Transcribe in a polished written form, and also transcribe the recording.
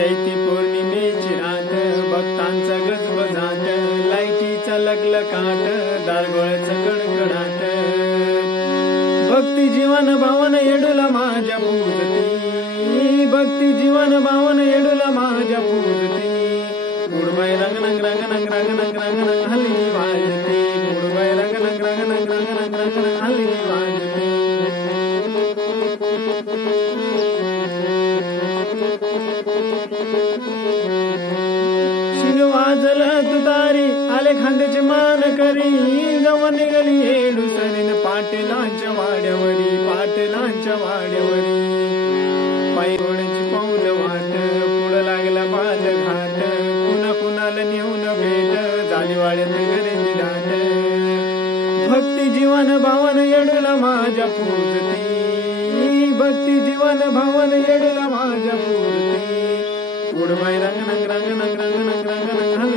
चैती पौर्णिमेची रात भक्तांचा गजबजाट लाईटीचा लगलकाट दारगोळ्याचं कडकडाट भक्ती जीवन भावन येडूला माझ्या पूजती भक्ती जीवन भावन येडूला माझ्या पूजती गुडबाई रंग रंग रंग रंग रंग रंग रंग रंग हल्ली वाजते गुडबाई रंग रंग रंग रंग रंग रंग रंग रंग हल्ली वाजते शिंग वाजलं तुतारी आले खांद्याचे मान करी गव निघाली येडू सरीन पाटलांच्या वाड्यावरी पाटलांच्या वाड्यावरी पायी घोड्याची पाऊल वाट पुढं लागला बाल घाट कुणा कुणाला नेऊन भेट झाली वाड्यात गरेली दाट भक्ती जीवन भावन येडूला माझ्या पूजती भक्ती जीवन भावन येडूला माझ्या पूजती गुडबाई रंग रंग रंग रंग रंग रंग रंग